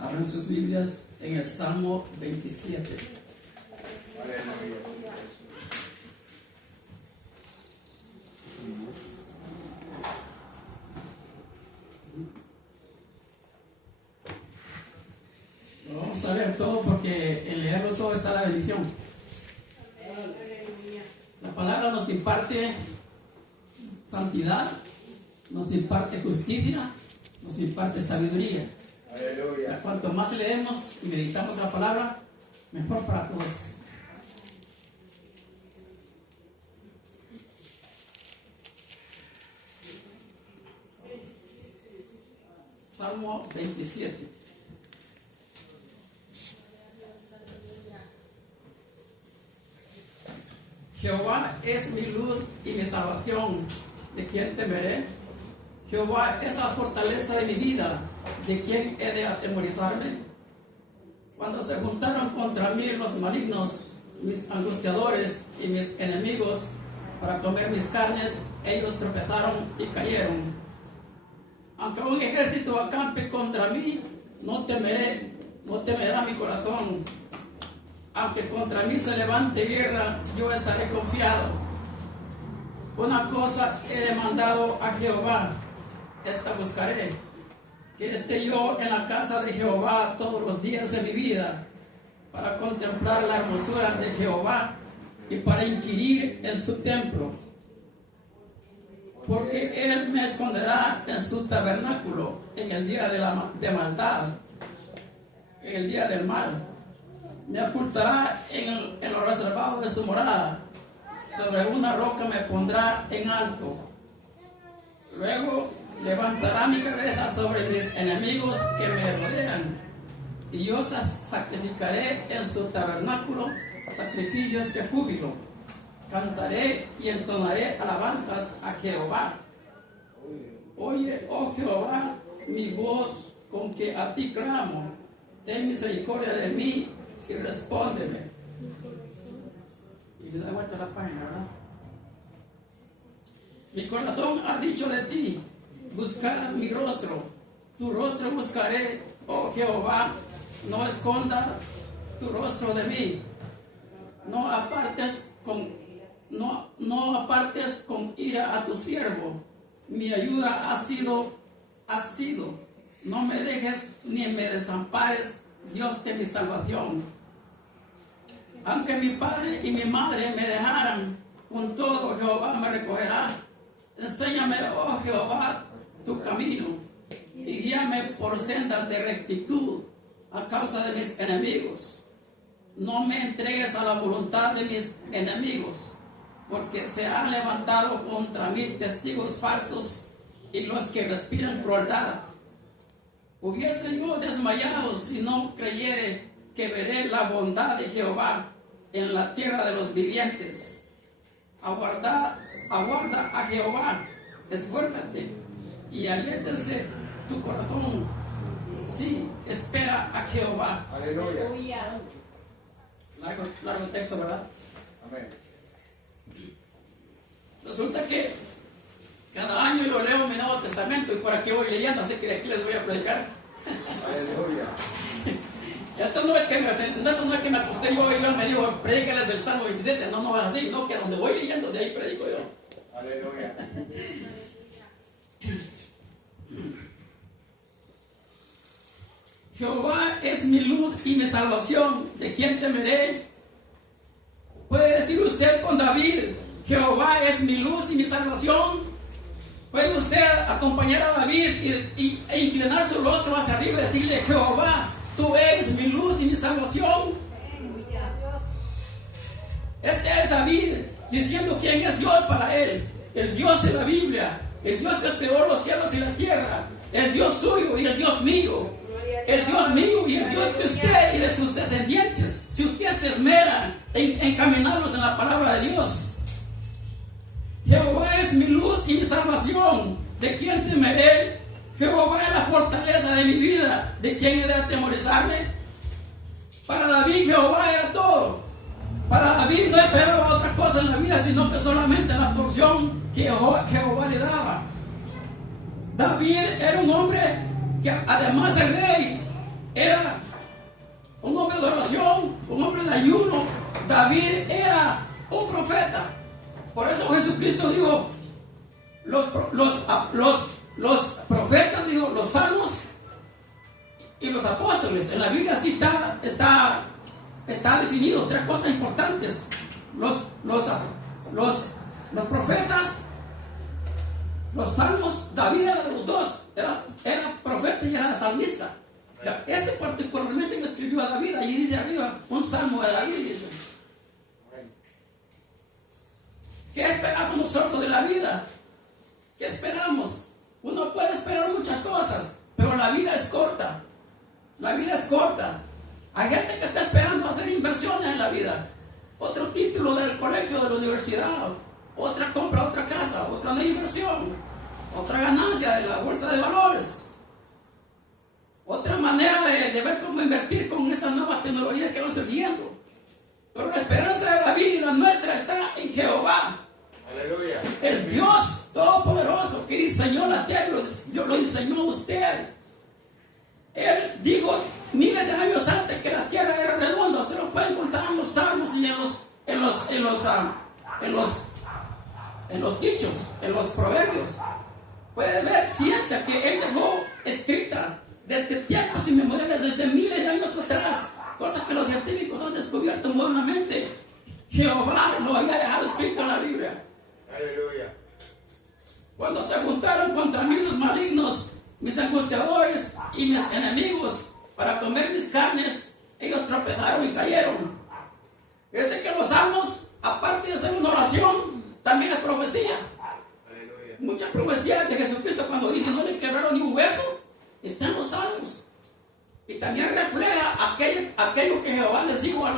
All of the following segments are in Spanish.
Abran sus Biblias en el Salmo 27. Lo vamos a leer todo porque en leerlo todo está la bendición. La palabra nos imparte santidad, nos imparte justicia, nos imparte sabiduría. Aleluya. Cuanto más leemos y meditamos la palabra, mejor para todos. Salmo 27. Jehová es mi luz y mi salvación, ¿de quién temeré? Jehová es la fortaleza de mi vida, ¿de quién he de atemorizarme? Cuando se juntaron contra mí los malignos, mis angustiadores y mis enemigos, para comer mis carnes, ellos tropezaron y cayeron. Aunque un ejército acampe contra mí, no temerá mi corazón. Aunque contra mí se levante guerra, yo estaré confiado. Una cosa he demandado a Jehová, esta buscaré, que esté yo en la casa de Jehová todos los días de mi vida, para contemplar la hermosura de Jehová y para inquirir en su templo. Porque Él me esconderá en su tabernáculo en el día de maldad, en el día del mal. Me ocultará en lo reservado de su morada. Sobre una roca me pondrá en alto. Luego levantará mi cabeza sobre mis enemigos que me rodean. Y yo sacrificaré en su tabernáculo sacrificios de júbilo. Cantaré y entonaré alabanzas a Jehová. Oye, oh Jehová, mi voz con que a ti clamo. Ten misericordia de mí y respóndeme. Y le da vuelta a la página, ¿verdad? Mi corazón ha dicho de ti, buscar mi rostro. Tu rostro buscaré, oh Jehová, no esconda tu rostro de mí. No apartes con ira a tu siervo. Mi ayuda ha sido. No me dejes ni me desampares, Dios de mi salvación. Aunque mi padre y mi madre me dejaran, con todo Jehová me recogerá. Enséñame, oh Jehová, tu camino y guíame por sendas de rectitud a causa de mis enemigos. No me entregues a la voluntad de mis enemigos, porque se han levantado contra mí testigos falsos y los que respiran crueldad. Hubiese yo desmayado si no creyere que veré la bondad de Jehová en la tierra de los vivientes. Aguarda a Jehová, esfuérzate y aliéntese tu corazón. Sí, espera a Jehová. Aleluya. Largo texto, ¿verdad? Amén. Resulta que cada año yo leo mi Nuevo Testamento y por aquí voy leyendo, así que de aquí les voy a predicar. Aleluya. Esto no es que me acosté yo y Dios me dijo, predícales del Salmo 27. No es así, no, que donde voy leyendo, de ahí predico yo. Aleluya. Jehová es mi luz y mi salvación, ¿de quién temeré? Puede decir usted con David, Jehová es mi luz y mi salvación. Puede usted acompañar a David e inclinar su rostro hacia arriba y decirle, Jehová, tú eres mi luz y mi salvación. Este es David diciendo quién es Dios para él. El Dios de la Biblia, el Dios que creó los cielos y la tierra, el Dios suyo y el Dios mío. El Dios mío y el Dios de usted y de sus descendientes, si usted se esmera en encaminarlos en la palabra de Dios. Jehová es mi luz y mi salvación, ¿de quién temeré? Jehová es la fortaleza de mi vida, ¿de quién he de atemorizarme? Para David Jehová era todo. Para David no esperaba otra cosa en la vida, sino que solamente la porción que Jehová le daba. David era un hombre que además de rey, era un hombre de oración, un hombre de ayuno. David era un profeta. Por eso Jesucristo dijo, los profetas, dijo, los salmos y los apóstoles. En la Biblia sí está definido tres cosas importantes. Los profetas, los salmos. David era de los dos, era profeta y era salmista. Este particularmente lo escribió a David. Allí dice arriba un salmo de David, dice. ¿Qué esperamos nosotros de la vida? ¿Qué esperamos? Uno puede esperar muchas cosas, pero la vida es corta. La vida es corta. Hay gente que está esperando hacer inversiones en la vida. Otro título del colegio, de la universidad, otra compra, otra casa, otra nueva inversión, otra ganancia de la bolsa de valores, otra manera de ver cómo invertir con esas nuevas tecnologías que van surgiendo. Pero la esperanza de la vida y la nuestra está en Jehová. Aleluya. El Dios Todopoderoso que diseñó la tierra, lo diseñó usted. Él dijo miles de años antes que la tierra era redonda. Se lo pueden contar en los salmos y en los dichos, en los proverbios. Puede ver ciencia que Él dejó escrita desde tiempos inmemoriales, desde miles de años atrás. Cosas que los científicos han descubierto modernamente. Jehová lo había dejado escrito en la Biblia. Aleluya. Cuando se juntaron contra mí los malignos, mis angustiadores y mis enemigos, para comer mis carnes, ellos tropezaron y cayeron. Fíjense que los salmos, aparte de ser una oración, también es profecía. Aleluya. Muchas profecías de Jesucristo, cuando dice no le quebraron ni un hueso, están en los salmos. Y también refleja aquello que Jehová les dijo a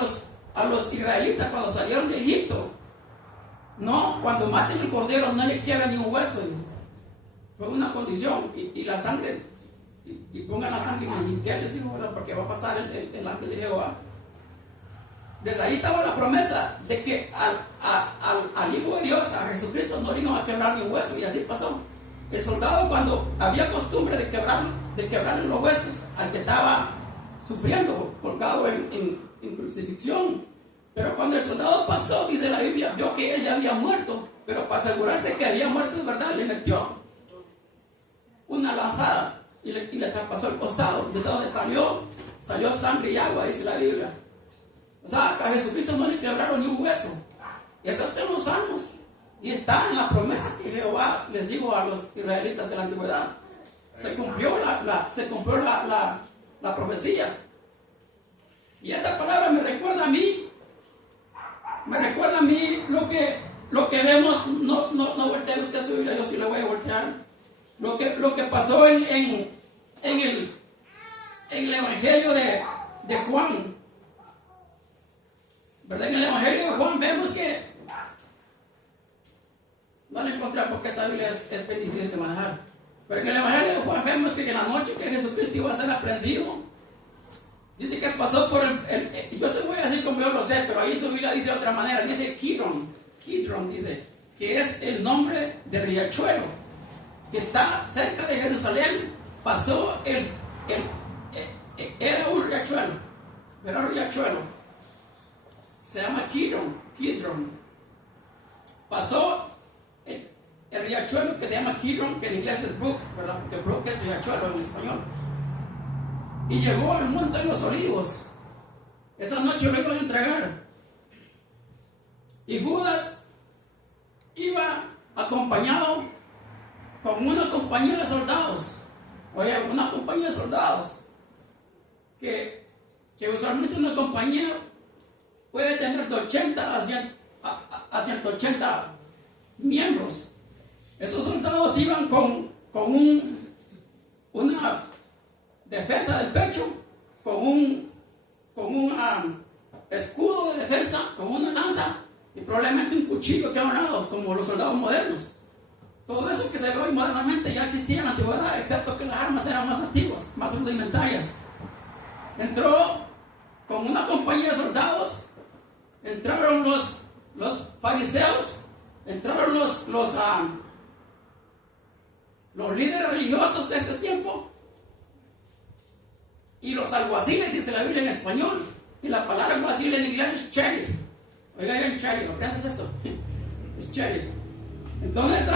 los israelitas cuando salieron de Egipto. No, cuando maten el cordero no le quiebran ni un hueso. Fue una condición. Y la sangre, y pongan la sangre en el lintel, les digo, ¿verdad? Porque va a pasar el ángel de Jehová. Desde ahí estaba la promesa de que al Hijo de Dios, a Jesucristo, no le iban a quebrar ni un hueso. Y así pasó. El soldado, cuando había costumbre de quebrarle los huesos al que estaba sufriendo, colgado en crucifixión. Pero cuando el soldado pasó, dice la Biblia, vio que él ya había muerto, pero para asegurarse que había muerto de verdad, le metió una lanzada y le traspasó el costado, de donde salió sangre y agua, dice la Biblia. O sea, que a Jesucristo no le quebraron ni un hueso. Y eso está en los salmos. Y está en la promesa que Jehová les dijo a los israelitas de la antigüedad. Se cumplió la profecía. Y esta palabra me recuerda a mí lo que vemos. No voltee usted su Biblia, yo sí le voy a voltear. Lo que pasó en el Evangelio de Juan. ¿Verdad? En el Evangelio de Juan vemos que no le encontré porque esta Biblia es difícil de manejar. Pero en el Evangelio de Juan vemos que en la noche que Jesucristo iba a ser aprendido, dice que pasó por yo se voy a decir como yo lo sé, pero ahí en su Biblia dice de otra manera, dice Kidron, dice, que es el nombre de riachuelo, que está cerca de Jerusalén. Pasó era un riachuelo, se llama Kidron. Pasó el riachuelo que se llama Kidron, que en inglés es brook, ¿verdad? Porque brook es riachuelo en español. Y llegó al monte de los olivos. Esa noche lo iban a entregar. Y Judas iba acompañado con una compañía de soldados. Oye, una compañía de soldados. Que usualmente una compañía puede tener de 80 a 180 miembros. Esos soldados iban con una defensa del pecho, con un escudo de defensa, con una lanza y probablemente un cuchillo que han lado, como los soldados modernos. Todo eso que se ve hoy modernamente ya existía en la antigüedad, excepto que las armas eran más antiguas, más rudimentarias. Entró con una compañía de soldados, entraron los fariseos, entraron los líderes religiosos de ese tiempo, Y los alguaciles, dice la Biblia en español, y la palabra alguacil en inglés es sheriff. Oiga bien, sheriff, ¿aprendes esto? Es sheriff. Entonces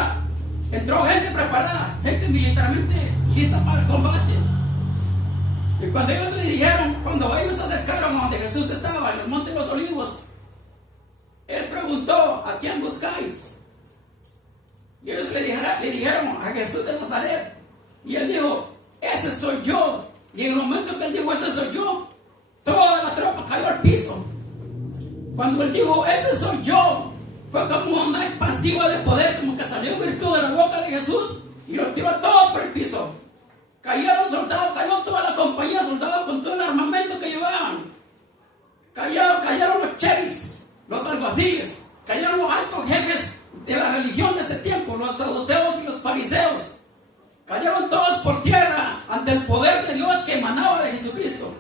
entró gente preparada, gente militarmente lista para el combate. Y cuando ellos le dijeron, cuando ellos se acercaron a donde Jesús estaba, en el Monte de los Olivos, él preguntó, ¿a quién buscáis? Y ellos le dijeron a Jesús de Nazaret. Y él dijo, ese soy yo. Y en el momento que él dijo, ese soy yo, toda la tropa cayó al piso. Cuando él dijo, ese soy yo, fue como una expansiva de poder, como que salió virtud de la boca de Jesús y los tiró a todos por el piso. Cayeron soldados, cayó toda la compañía de soldados con todo el armamento que llevaban. Cayeron los sheriffs, los alguaciles, cayeron los altos jefes de la religión de ese tiempo, los saduceos y los fariseos. Cayeron todos por tierra ante el poder de Dios que emanaba de Jesucristo.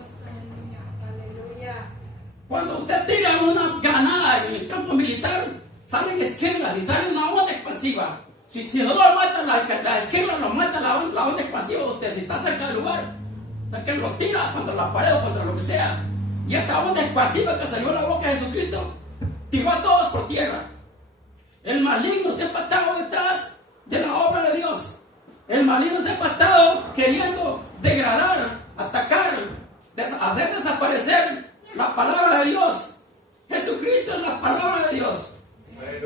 Cuando usted tira una granada en el campo militar, salen esquirlas y sale una onda expansiva. Si no lo matan las esquirlas, lo mata la onda expansiva de usted. Si está cerca del lugar, o sea, que lo tira contra la pared o contra lo que sea. Y esta onda expansiva que salió de la boca de Jesucristo tiró a todos por tierra. El maligno siempre ha estado detrás de la obra de Dios. El maligno siempre ha estado queriendo degradar, atacar, hacer desaparecer la palabra de Dios. Jesucristo es la palabra de Dios.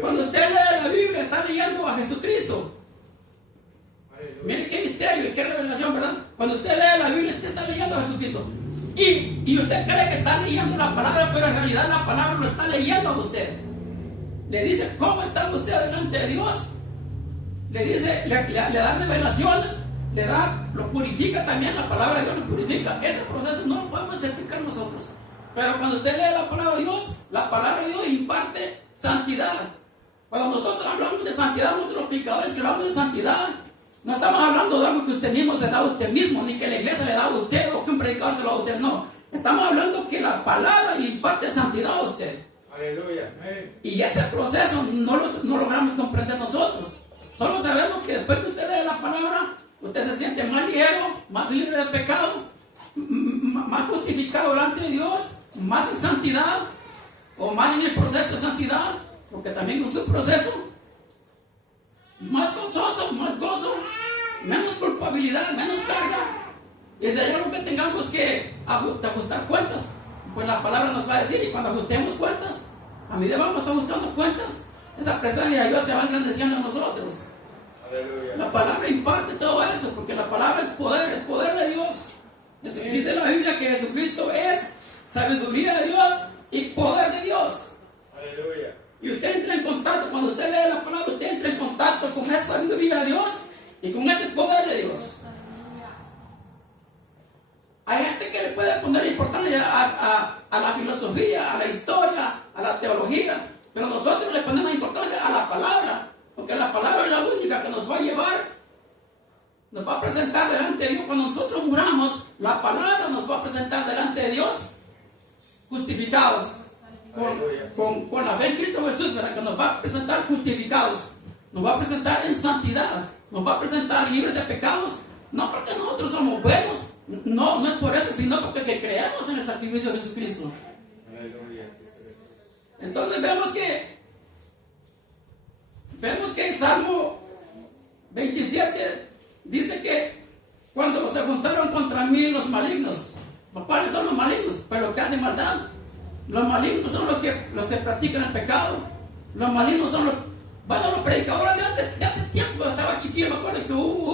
Cuando usted lee la Biblia, está leyendo a Jesucristo. Mire qué misterio y qué revelación, ¿verdad? Cuando usted lee la Biblia, usted está leyendo a Jesucristo. Y usted cree que está leyendo la palabra, pero en realidad la palabra lo está leyendo a usted. Le dice cómo está usted delante de Dios. Le dice, le da revelaciones, lo purifica también, la palabra de Dios lo purifica. Ese proceso no lo podemos explicar nosotros. Pero cuando usted lee la palabra de Dios, la palabra de Dios imparte santidad. Cuando nosotros hablamos de santidad, nosotros los pecadores que hablamos de santidad, no estamos hablando de algo que usted mismo se da a usted mismo, ni que la iglesia le da a usted o que un predicador se lo da a usted, no. Estamos hablando que la palabra le imparte santidad a usted. Aleluya. Y ese proceso no logramos comprender nosotros. Solo sabemos que después que usted lee la palabra, usted se siente más ligero, más libre del pecado, más justificado delante de Dios, más en santidad, o más en el proceso de santidad, porque también es un proceso más gozoso, más gozo, menos culpabilidad, menos carga. Y si hay algo que tengamos que ajustar cuentas, pues la palabra nos va a decir, y cuando ajustemos cuentas, a medida vamos ajustando cuentas, esa presencia de Dios se va engrandeciendo en nosotros. Aleluya. La palabra imparte todo eso, porque la palabra es poder de Dios. Dice la Biblia que Jesucristo es sabiduría de Dios y poder de Dios. Aleluya. Y usted entra en contacto, cuando usted lee la palabra, usted entra en contacto con esa sabiduría de Dios y con ese poder de Dios. Hay gente que le puede poner importancia a la filosofía, a la historia, a la teología, pero nosotros le ponemos importancia a la palabra, porque la palabra es la única que nos va a llevar, nos va a presentar delante de Dios. Cuando nosotros muramos, la palabra nos va a presentar delante de Dios justificados con la fe en Cristo Jesús, ¿verdad? Que nos va a presentar justificados, nos va a presentar en santidad, nos va a presentar libres de pecados, no porque nosotros somos buenos, no es por eso, sino porque creemos en el sacrificio de Jesucristo. Aleluya. Entonces vemos que el Salmo 27 dice que cuando se juntaron contra mí los malignos, ¿cuáles son los malignos? Pero los que hacen maldad. Los malignos son los que practican el pecado. Los malignos son los predicadores de hace tiempo. Yo estaba chiquillo, me acuerdo que hubo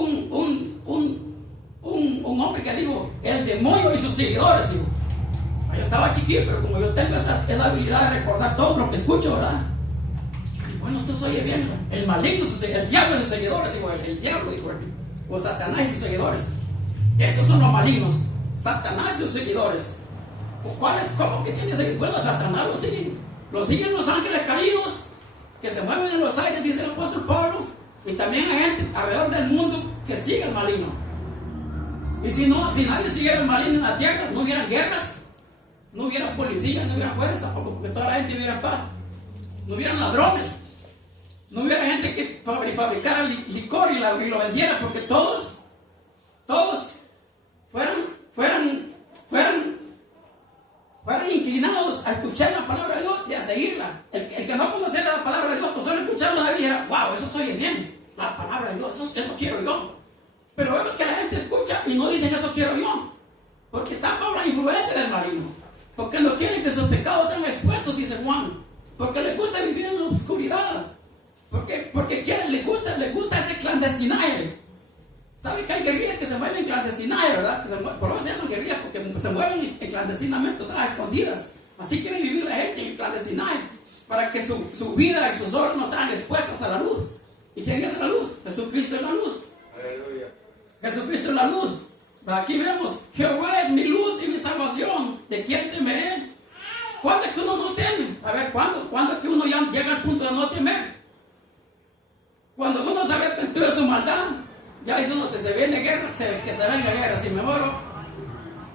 un hombre que dijo, el demonio y sus seguidores, digo. Yo estaba chiquillo, pero como yo tengo esa habilidad de recordar todo lo que escucho, ¿verdad? Y bueno, esto se oye bien, ¿no? El maligno, el diablo y sus seguidores, digo, el diablo, digo, o Satanás y sus seguidores. Esos son los malignos, Satanás y sus seguidores. ¿Cuáles? ¿Cómo que tiene seguidores? Bueno, Satanás lo siguen los ángeles caídos, que se mueven en los aires, dice el apóstol Pablo, y también hay gente alrededor del mundo que sigue al maligno. Y si nadie siguiera el maligno en la tierra, no hubieran guerras, no hubiera policías, no hubiera jueces tampoco, porque toda la gente viviera en paz. No hubieran ladrones, no hubiera gente que fabricara licor y lo vendiera, porque todos fueran a escuchar la palabra de Dios y a seguirla. El que no conociera la palabra de Dios, con solo escucharla la vida, wow, eso soy bien, la palabra de Dios, eso quiero yo. Pero vemos que la gente escucha y no dicen eso quiero yo, porque están bajo la influencia del maligno, porque no quieren que sus pecados sean expuestos, dice Juan, porque les gusta vivir en la oscuridad, porque quieren, les gusta ese clandestinaje. ¿Sabe que hay guerrillas que se mueven en clandestinaje, verdad? Por eso se llaman guerrillas, porque se mueven clandestinamente, o sea, a escondidas. Así quiere vivir la gente en clandestinaje, para que su vida y sus obras no sean expuestas a la luz. ¿Y quién es la luz? Jesucristo es la luz. Aleluya. Jesucristo es la luz. Aquí vemos, Jehová es mi luz y mi salvación. ¿De quién temeré? ¿Cuándo es que uno no teme? A ver, ¿cuándo es que uno ya llega al punto de no temer? Cuando uno se arrepintió de su maldad, ya dice uno, si se viene guerra, que se venga guerra. Si me muero,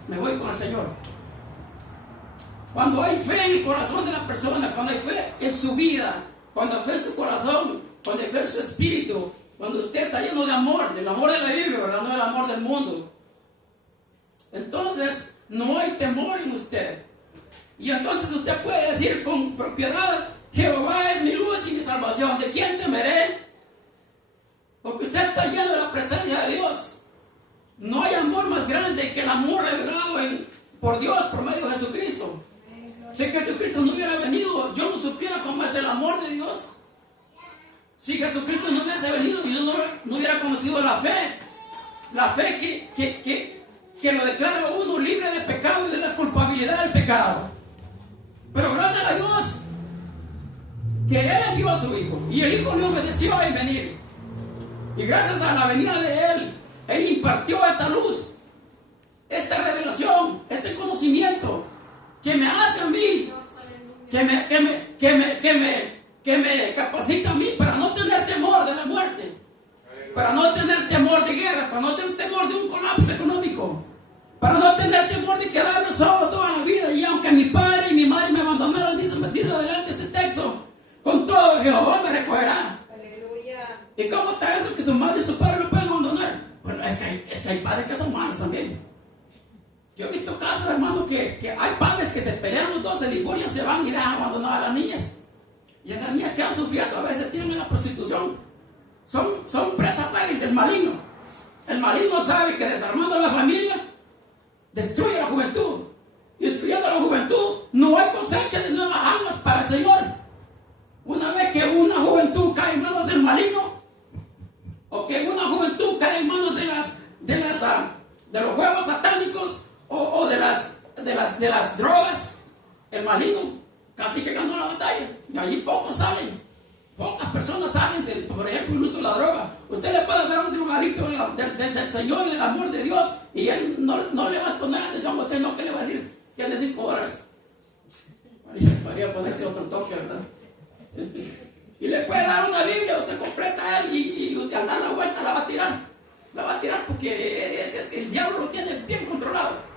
me voy con el Señor. Cuando hay fe en el corazón de la persona, cuando hay fe en su vida, cuando hay fe en su corazón, cuando hay fe en su espíritu, cuando usted está lleno de amor, del amor de la Biblia, ¿verdad? No del amor del mundo. Entonces, no hay temor en usted. Y entonces usted puede decir con propiedad, Jehová es mi luz y mi salvación. ¿De quién temeré? Porque usted está lleno de la presencia de Dios. No hay amor más grande que el amor revelado por Dios por medio de Jesucristo. Si Jesucristo no hubiera venido, yo no supiera cómo es el amor de Dios. Si Jesucristo no hubiese venido, yo no hubiera conocido la fe que lo declara a uno libre de pecado y de la culpabilidad del pecado. Pero gracias a Dios que Él envió a su Hijo y el Hijo le obedeció en venir. Y gracias a la venida de Él impartió esta luz, esta revelación, este conocimiento que me hace a mí, que me capacita a mí para no tener temor de la muerte, para no tener temor de guerra, para no tener temor de un colapso económico, para no tener temor de quedarme solo toda la vida. Y aunque mi padre y mi madre me abandonaron, dice adelante este texto, con todo Jehová me recogerá. ¿Y cómo está eso que su madre y su padre lo pueden abandonar? Bueno, es que hay padres que son malos también. Yo he visto casos, hermano, que hay padres que se pelean los dos, se divorcian, se van y dejan abandonar a las niñas. Y esas niñas quedan sufriendo, a veces tienen la prostitución. Son presas fáciles del maligno. El maligno sabe que desarmando a la familia destruye la juventud. Y destruyendo la juventud no hay cosecha de nuevas almas para el Señor. Una vez que una juventud cae en manos del maligno, o que una juventud cae en manos de los juegos satánicos, o de las drogas, el maligno casi que ganó la batalla. Y allí pocos salen, pocas personas salen por ejemplo, el uso de la droga. Usted le puede dar a un drogadicto del Señor, del amor de Dios, y él no le va a poner atención a usted, no, que le va a decir, tiene $5. Podría ponerse otro toque, ¿verdad? Y le puede dar una Biblia, usted completa a él y al dar la vuelta la va a tirar porque el diablo lo tiene bien controlado.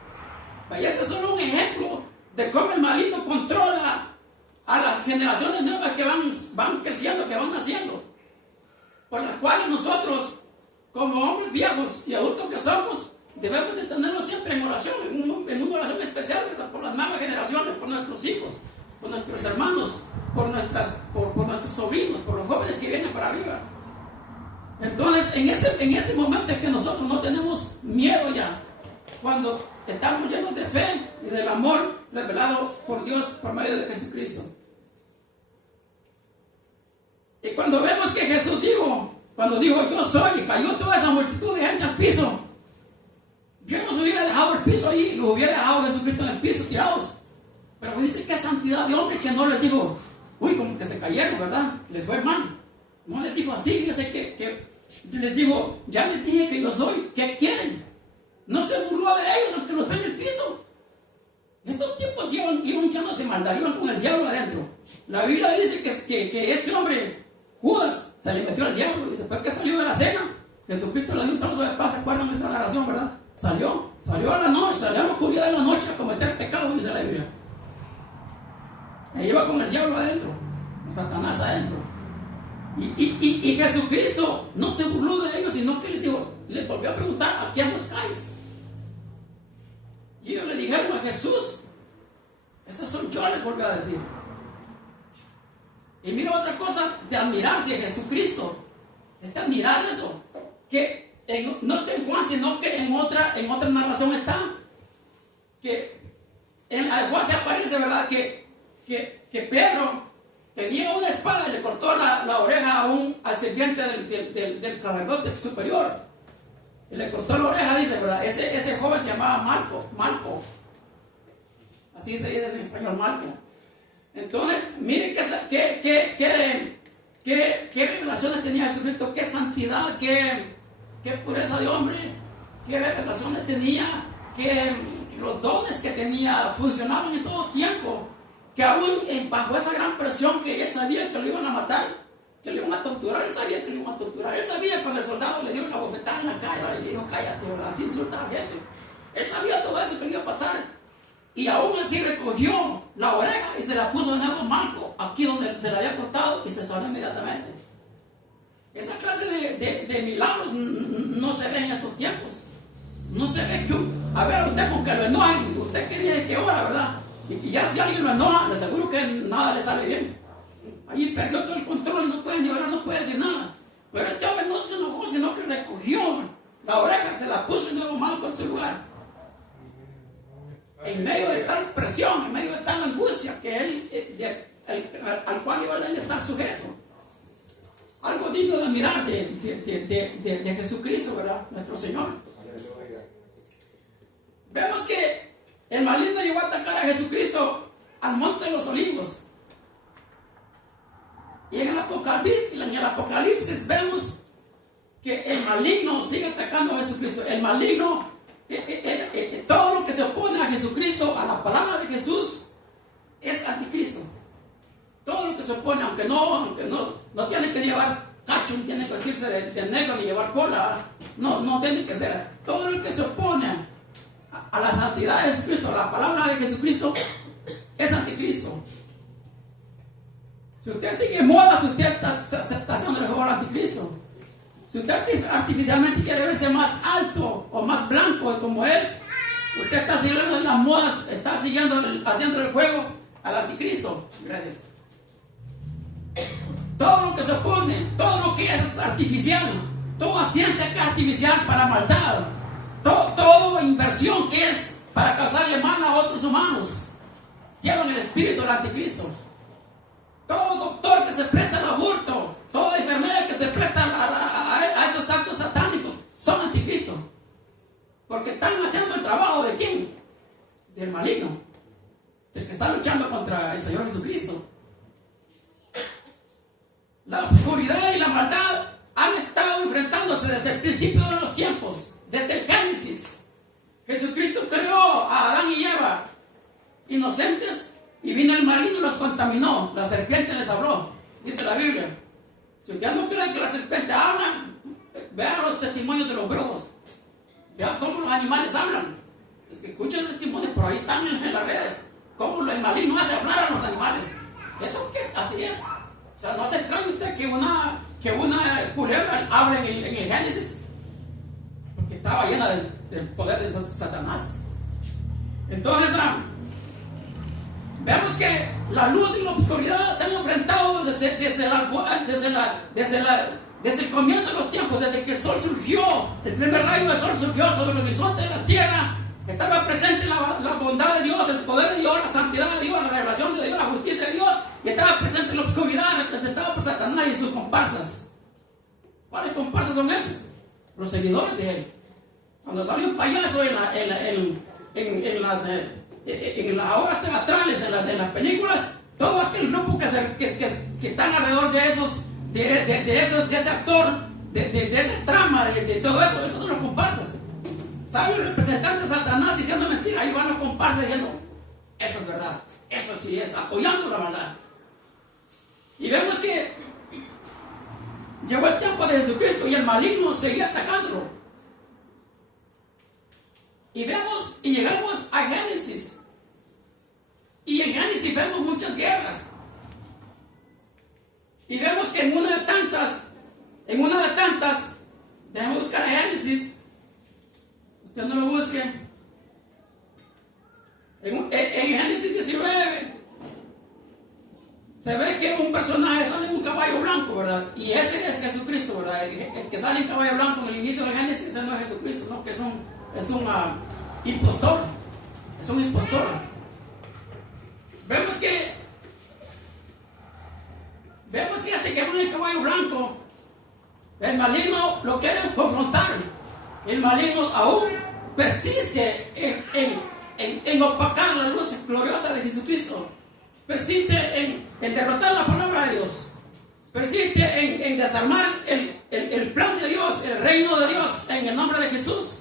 Y ese es solo un ejemplo de cómo el maligno controla a las generaciones nuevas que van creciendo, que van naciendo, por las cuales nosotros, como hombres viejos y adultos que somos, debemos de tenerlos siempre en oración, en una oración especial, ¿verdad? Por las nuevas generaciones, por nuestros hijos, por nuestros hermanos, por nuestros sobrinos, por los jóvenes que vienen para arriba. Entonces, en ese momento es que nosotros no tenemos miedo ya, cuando estamos llenos de fe y del amor revelado por Dios por medio de Jesucristo. Y cuando vemos que Jesús cuando dijo yo soy, y cayó toda esa multitud de gente al piso, yo no se hubiera dejado el piso ahí, lo hubiera dejado Jesucristo en el piso tirados. Pero dice que santidad de hombre, que no les digo, uy, como que se cayeron, ¿verdad? Les fue mal. No les digo así, fíjense que les digo, ya les dije que yo soy, ¿qué quieren? No se burló de ellos, aunque los ven en el piso. Estos tiempos iban llenos de maldad, iban con el diablo adentro. La Biblia dice que este hombre, Judas, se le metió al diablo. Y después que salió de la cena, Jesucristo le dio un trozo de paz. ¿Se acuerdan de esa narración, verdad? Salió a la noche, salió a la oscuridad de la noche a cometer pecado, dice la Biblia. Ahí iba con el diablo adentro, con Satanás adentro. Y Jesucristo no se burló de ellos, sino que les volvió a preguntar, ¿a quién buscáis? Y ellos le dijeron a Jesús, esos son yo, les volvió a decir. Y mira otra cosa de admirar de Jesucristo. Es de admirar eso. Que no está en Juan, sino que en otra narración está. Que en la de Juan se aparece, ¿verdad? Que Pedro tenía una espada y le cortó la oreja al sirviente del sacerdote superior. Y le cortó la oreja, dice, ¿verdad? Ese joven se llamaba Malco. Así se dice en español, Malco. Entonces, miren qué revelaciones tenía Jesucristo, qué santidad, qué pureza de hombre, qué revelaciones tenía, que los dones que tenía funcionaban en todo tiempo, que aún bajo esa gran presión que él sabía que lo iban a matar, que lo iban a torturar, él sabía que lo iban a torturar, él sabía cuando el soldado le dio una bofetada en la cara y le dijo cállate, ¿verdad? Así insultaba al jefe, él sabía todo eso que le iba a pasar. Y aún así recogió la oreja y se la puso de nuevo a Malco, aquí donde se la había cortado, y se sanó inmediatamente. Esa clase de milagros no se ve en estos tiempos. No se ve que, a ver, usted con que lo enojen, usted quería que ora, ¿verdad? Y ya si alguien lo enoja, le aseguro que nada le sale bien. Allí perdió todo el control y no puede ni orar, no puede decir nada. Pero este hombre no se enojó, sino que recogió la oreja, se la puso de nuevo Malco en su lugar. En medio de tal presión, en medio de tal angustia que al cual iba a estar sujeto. Algo digno de mirar de Jesucristo, ¿verdad? Nuestro Señor. Vemos que el maligno llegó a atacar a Jesucristo al monte de los olivos. Y en el Apocalipsis vemos que el maligno sigue atacando a Jesucristo. El maligno, todo lo que se opone a Jesucristo, a la palabra de Jesús, es anticristo. Todo lo que se opone, aunque no tiene que llevar cacho, ni tiene que vestirse de negro, ni llevar cola, no tiene que ser. Todo lo que se opone a la santidad de Jesucristo, a la palabra de Jesucristo, es anticristo. Si usted sigue moda, si usted está haciendo el juego al anticristo. Si usted artificialmente quiere verse más alto o más blanco como es, usted está siguiendo las modas, está haciendo el juego al anticristo. Gracias. Todo lo que se opone, todo lo que es artificial, toda ciencia que es artificial para maldad, toda inversión que es para causarle mal a otros humanos, llevan el espíritu del anticristo. Todo doctor que se presta al aborto, toda enfermedad que se presta a esos actos satánicos, son anticristos. Porque están haciendo el trabajo ¿de quién? Del maligno, del que está luchando contra el Señor Jesucristo. La oscuridad y la maldad han estado enfrentándose desde el principio de los tiempos, desde el Génesis. Jesucristo creó a Adán y Eva inocentes y vino el maligno y los contaminó. La serpiente les habló, dice la Biblia. Si ustedes no creen que la serpiente habla, vean los testimonios de los brujos. Vean cómo los animales hablan. Es que escuchen los testimonios, por ahí están en las redes. Cómo el maligno hace hablar a los animales. ¿Eso qué es? Así es. O sea, no se extraña usted que una culebra hable en el Génesis, porque estaba llena del poder de Satanás. Entonces, vemos que la luz y la oscuridad se han enfrentado desde el comienzo de los tiempos, desde que el sol surgió, el primer rayo del sol surgió sobre el horizonte de la tierra. Estaba presente la bondad de Dios, el poder de Dios, la santidad de Dios, la revelación de Dios, la justicia de Dios. Y estaba presente la oscuridad, representada por Satanás y sus comparsas. ¿Cuáles comparsas son esos? Los seguidores de él. Cuando sale un payaso en las obras teatrales, en las películas, todo aquel grupo que están alrededor de ese actor, de esa trama, de todo eso, esos son los comparsas. ¿Sabe el representante de Satanás diciendo mentira? Ahí van los comparsas diciendo, eso es verdad, eso sí es, apoyando la maldad. Y vemos que llegó el tiempo de Jesucristo y el maligno seguía atacándolo. Y llegamos a Génesis. Y en Génesis vemos muchas guerras. Y vemos que en una de tantas, déjame buscar a Génesis. Usted no lo busque. En Génesis 19, ¿verdad? Y ese es Jesucristo, ¿verdad? El que sale en caballo blanco en el inicio del Génesis, ese no es Jesucristo, ¿no? Que es un impostor. Es un impostor. Vemos que este que va en el caballo blanco, el maligno lo quiere confrontar. El maligno aún persiste en opacar la luz gloriosa de Jesucristo. Persiste en derrotar la palabra de Dios. Persiste en desarmar el plan de Dios, el reino de Dios, en el nombre de Jesús.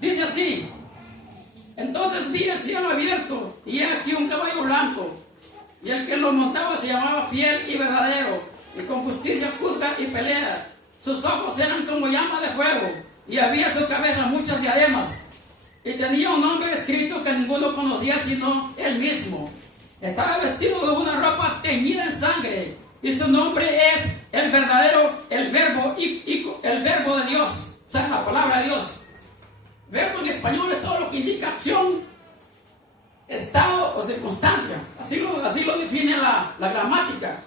Dice así: entonces vi el cielo abierto, y he aquí un caballo blanco, y el que lo montaba se llamaba Fiel y Verdadero, y con justicia juzga y pelea. Sus ojos eran como llama de fuego, y había en su cabeza muchas diademas, y tenía un nombre escrito que ninguno conocía sino él mismo. Estaba vestido de una ropa teñida en sangre, y su nombre es el verdadero, el verbo y el verbo de Dios, o sea, la palabra de Dios. Verbo en español es todo lo que indica acción, estado o circunstancia. Así lo define la gramática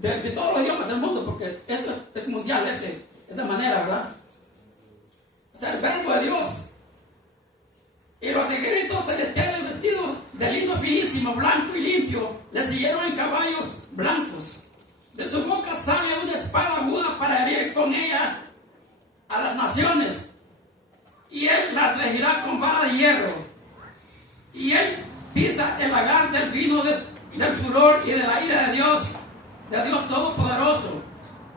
de todos los idiomas del mundo, porque esto es mundial, esa manera, ¿verdad? O sea, el verbo de Dios. Y los ejércitos celestiales vestidos de lino finísimo, blanco y limpio, le siguieron en caballos blancos. De su boca sale una espada aguda para herir con ella a las naciones, y él las regirá con vara de hierro. Y él pisa el lagar del vino del furor y de la ira de Dios Todopoderoso.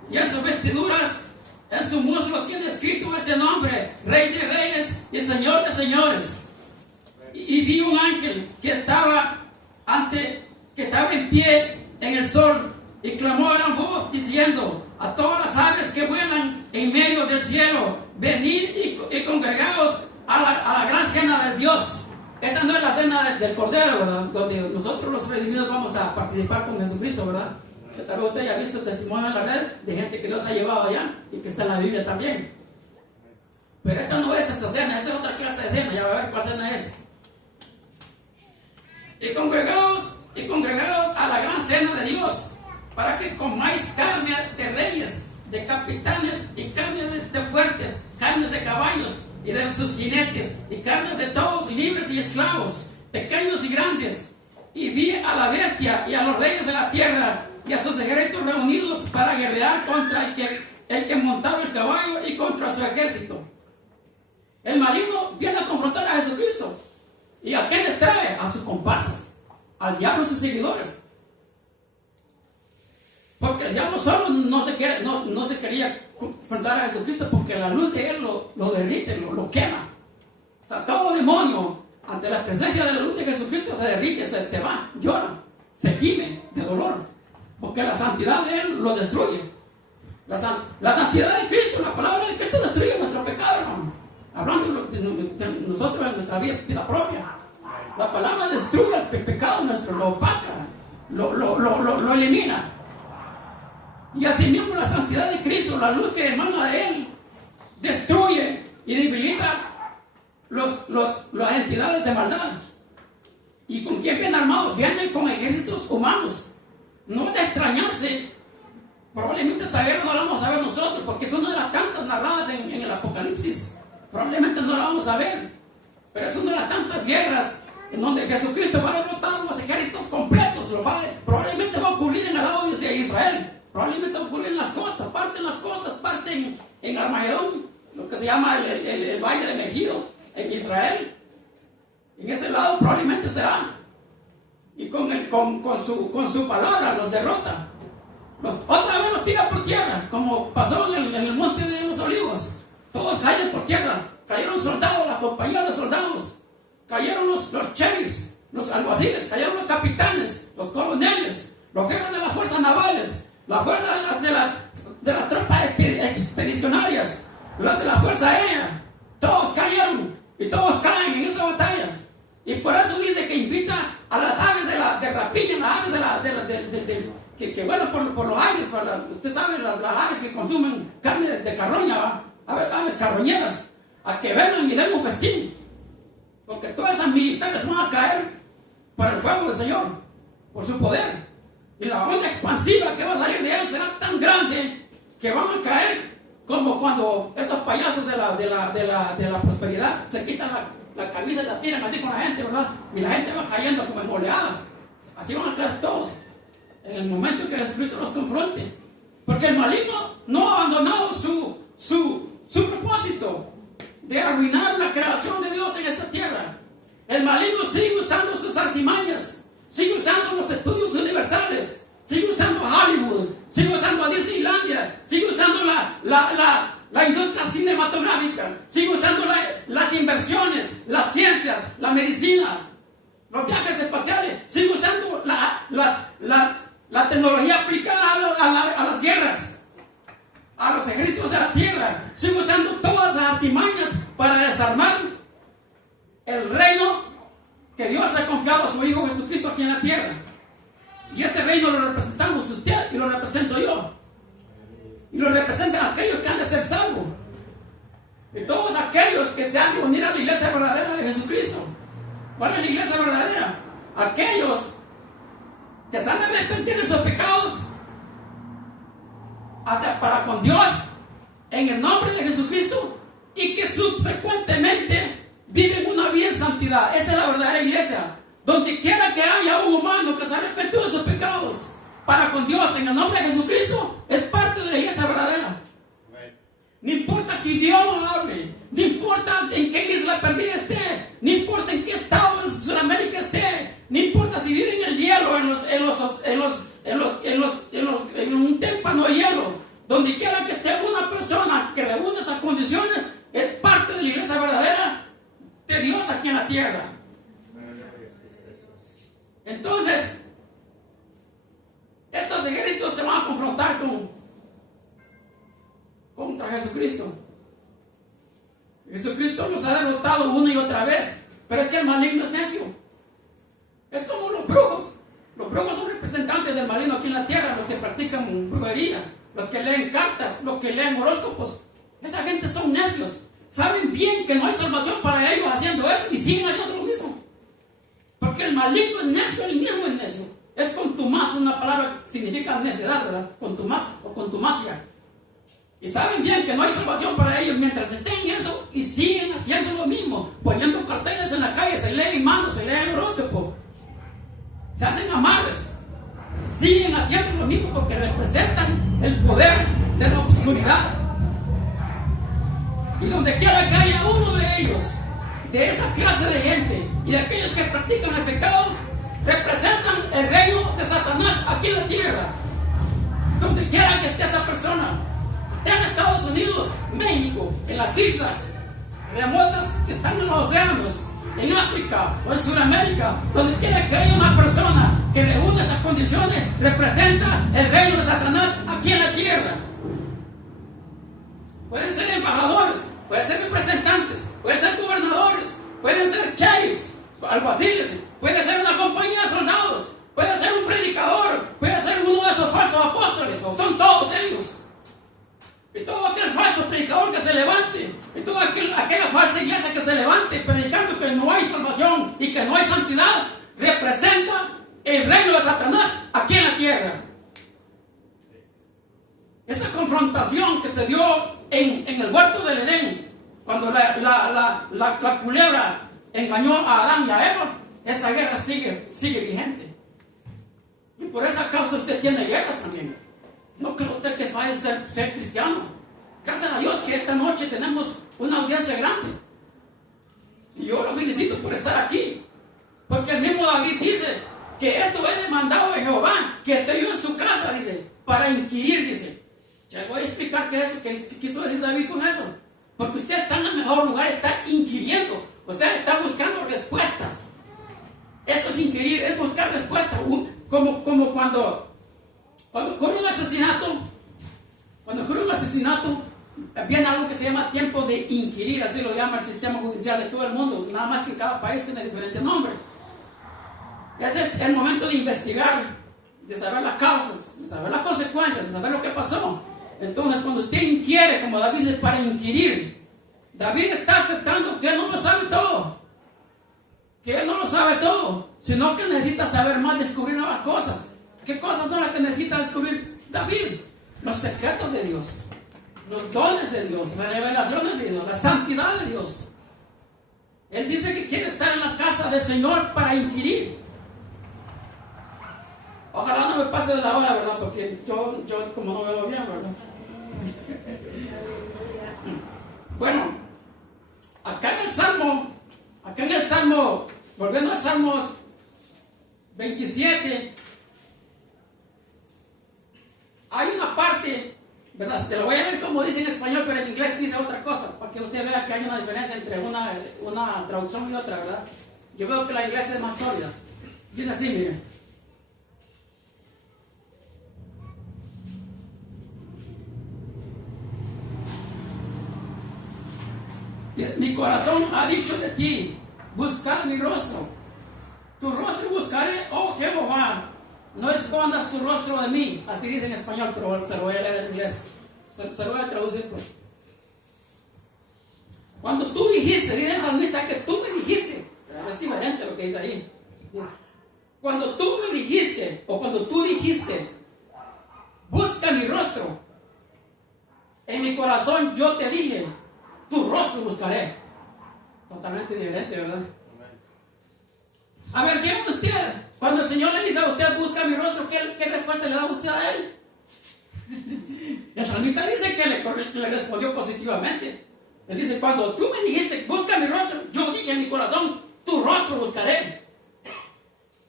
Y en sus vestiduras, en su muslo, tiene escrito este nombre: Rey de Reyes y Señor de Señores. Y vi un ángel que estaba en pie en el sol, y clamó a gran voz diciendo a todas las aves que vuelan en medio del cielo: venid y congregaos a la gran cena de Dios. Esta no es la cena del Cordero, ¿verdad? Donde nosotros los redimidos vamos a participar con Jesucristo, ¿verdad? Que tal vez usted haya visto testimonio en la red de gente que Dios ha llevado allá y que está en la Biblia también. Pero esta no es esa cena, esa es otra clase de cena. Ya va a ver cuál cena es. Y congregaos a la gran cena de Dios, para que comáis carne de reyes, de capitanes, y carne de fuertes, carnes de caballos y de sus jinetes, y carnes de todos, libres y esclavos, pequeños y grandes. Y vi a la bestia y a los reyes de la tierra y a sus ejércitos reunidos para guerrear contra el que montaba el caballo y contra su ejército. El maligno viene a confrontar a Jesucristo. ¿Y a qué les trae? A sus comparsas, al diablo y sus seguidores. Porque el diablo solo no se quería confrontar a Jesucristo, porque la luz de él lo derrite, lo quema. O sea, todo demonio ante la presencia de la luz de Jesucristo se derrite, se va, llora, se gime de dolor, porque la santidad de él lo destruye. La santidad de Cristo, la palabra de Cristo destruye nuestro pecado, hermano. Hablando de nosotros en nuestra vida propia, la palabra destruye el pecado nuestro, lo opaca, lo elimina. Y así mismo la santidad de Cristo, la luz que emana de él, destruye y debilita las entidades de maldad. ¿Y con quién vienen armados? Vienen con ejércitos humanos. No es de extrañarse. Probablemente esta guerra no la vamos a ver nosotros, porque es una de las tantas narradas en el Apocalipsis. Probablemente no la vamos a ver, pero es una de las tantas guerras en donde Jesucristo va a derrotar los ejércitos completos. Probablemente va a ocurrir en el lado de Israel. Probablemente va a ocurrir en las costas, parte en Armagedón, lo que se llama el Valle de Megido, en Israel. En ese lado probablemente será. Y con su palabra los derrota. Otra vez los tira por tierra, como pasó en el monte de los Olivos. Todos caen por tierra. Cayeron soldados, la compañía de soldados. Cayeron los sheriffs, los alguaciles, cayeron los capitanes, los coroneles, los jefes de las fuerzas navales, la fuerza de las tropas expedicionarias, las de la fuerza aérea. Todos cayeron y todos caen en esa batalla. Y por eso dice que invita a las aves de rapiña, las aves que vuelan por los aires. Usted sabe, las aves que consumen carne de carroña, aves carroñeras, a que vengan y den un festín. Porque todas esas militares van a caer por el fuego del Señor, por su poder. Y la onda expansiva que va a salir de él será tan grande que van a caer como cuando esos payasos de la prosperidad se quitan la camisa y la tiran así con la gente, ¿verdad? Y la gente va cayendo como en oleadas. Así van a caer todos en el momento que Jesucristo los confronte. Porque el maligno no ha abandonado su propósito de arruinar la creación de Dios en esta tierra. El maligno sigue usando sus artimañas, sigue usando los estudios universales, sigue usando Hollywood, sigue usando a Disneylandia, sigue usando la industria cinematográfica, sigue usando las inversiones, las ciencias, la medicina, los viajes espaciales, sigue usando la tecnología aplicada a las guerras, a los ejércitos de la tierra, sigue usando todas las artimañas para desarmar el reino que Dios ha confiado a su Hijo Jesucristo aquí en la tierra. Y ese reino lo representamos usted y lo represento yo. Y lo representan aquellos que han de ser salvos. Y todos aquellos que se han de unir a la iglesia verdadera de Jesucristo. ¿Cuál es la iglesia verdadera? Aquellos que se han de arrepentir de sus pecados para con Dios en el nombre de Jesucristo y que subsecuentemente viven una vida en santidad. Esa es la verdadera iglesia. Donde quiera que haya un humano que se ha arrepentido de sus pecados para con Dios en el nombre de Jesucristo, es parte de la iglesia verdadera. No importa qué idioma hable, no importa en qué isla perdida esté, no importa en qué estado de Sudamérica esté, no importa si vive en el hielo, en un témpano de hielo, donde quiera que esté una persona que reúne esas condiciones, es parte de la iglesia verdadera de Dios aquí en la tierra. Entonces, estos ejércitos se van a confrontar contra Jesucristo. Jesucristo los ha derrotado una y otra vez, pero es que el maligno es necio. Es como los brujos. Los brujos son representantes del maligno aquí en la tierra, los que practican brujería, los que leen cartas, los que leen horóscopos. Esa gente son necios. Saben bien que no hay salvación para ellos haciendo eso y siguen haciendo lo mismo. Porque el maligno es necio, el mismo es necio. Es contumaz, una palabra que significa necedad, ¿verdad? Contumaz o contumacia. Y saben bien que no hay salvación para ellos mientras estén en eso y siguen haciendo lo mismo. Poniendo carteles en la calle, se leen manos, se leen el horóscopo. Se hacen amarres. Siguen haciendo lo mismo porque representan el poder de la oscuridad. Y donde quiera que haya uno de ellos, de esa clase de gente y de aquellos que practican el pecado, representan el reino de Satanás aquí en la tierra. Donde quiera que esté esa persona, esté en Estados Unidos, México, en las islas remotas que están en los océanos, en África o en Sudamérica, donde quiera que haya una persona que reúne esas condiciones, representa el reino de Satanás aquí en la tierra. Pueden ser embajadores, pueden ser representantes, pueden ser gobernadores, pueden ser sheriffs, alguaciles, puede ser una compañía de soldados, puede ser un predicador, puede ser uno de esos falsos apóstoles, o son todos ellos. Y todo aquel falso predicador que se levante, y toda aquella falsa iglesia que se levante predicando que no hay salvación y que no hay santidad, representa el reino de Satanás aquí en la tierra. Esa confrontación que se dio en el huerto del Edén, cuando la culebra engañó a Adán y a Eva, esa guerra sigue vigente. Y por esa causa usted tiene guerras también. No cree usted que vaya a ser cristiano. Gracias a Dios que esta noche tenemos una audiencia grande. Y yo lo felicito por estar aquí. Porque el mismo David dice que esto es demandado de Jehová, que esté yo en su casa, dice, para inquirir, dice. Ya voy a explicar qué quiso decir David con eso. Porque usted está en el mejor lugar, está inquiriendo. O sea, está buscando respuestas. Eso es inquirir, es buscar respuestas. Como cuando ocurre un asesinato, viene algo que se llama tiempo de inquirir, así lo llama el sistema judicial de todo el mundo, nada más que cada país tiene diferentes nombres. Es el momento de investigar, de saber las causas, de saber las consecuencias, de saber lo que pasó. Entonces, cuando usted inquiere, como David dice, para inquirir, David está aceptando que él no lo sabe todo, sino que necesita saber más, descubrir nuevas cosas. ¿Qué cosas son las que necesita descubrir David? Los secretos de Dios, los dones de Dios, las revelaciones de Dios, la santidad de Dios. Él dice que quiere estar en la casa del Señor para inquirir. Ojalá no me pase de la hora, ¿verdad? Porque yo como no veo bien, ¿verdad? Bueno, acá en el Salmo, volviendo al Salmo 27, hay una parte, ¿verdad? Te lo voy a leer como dice en español, pero en inglés dice otra cosa, para que usted vea que hay una diferencia entre una traducción y otra, ¿verdad? Yo veo que la iglesia es más sólida. Dice así, miren. Mi corazón ha dicho de ti, buscar mi rostro. Tu rostro buscaré, oh Jehová. No escondas tu rostro de mí. Así dice en español, pero se lo voy a leer en inglés. Se lo voy a traducir, pues. Cuando tú dijiste, dice el salmista que tú me dijiste. Es diferente lo que dice ahí. Cuando tú me dijiste, o cuando tú dijiste, busca mi rostro. En mi corazón yo te dije, tu rostro buscaré. Totalmente diferente, ¿verdad? A ver, dígame usted, cuando el Señor le dice a usted, busca mi rostro, ¿qué respuesta le da usted a él? El salmista dice que le respondió positivamente. Él dice, cuando tú me dijiste, busca mi rostro, yo dije en mi corazón, tu rostro buscaré.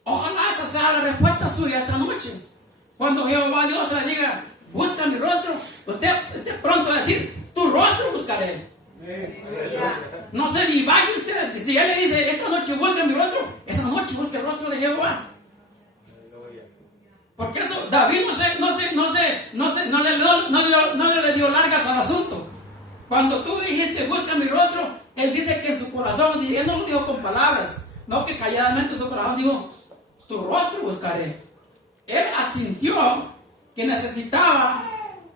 Ojalá esa sea la respuesta suya esta noche. Cuando Jehová Dios le diga, busca mi rostro, usted esté pronto a decir, tu rostro buscaré. No se divague usted. Si él le dice, esta noche busca mi rostro, esta noche busca el rostro de Jehová. Porque eso, David no le dio largas al asunto. Cuando tú dijiste, busca mi rostro, él dice que en su corazón, y él no lo dijo con palabras, no, que calladamente en su corazón dijo, tu rostro buscaré. Él asintió que necesitaba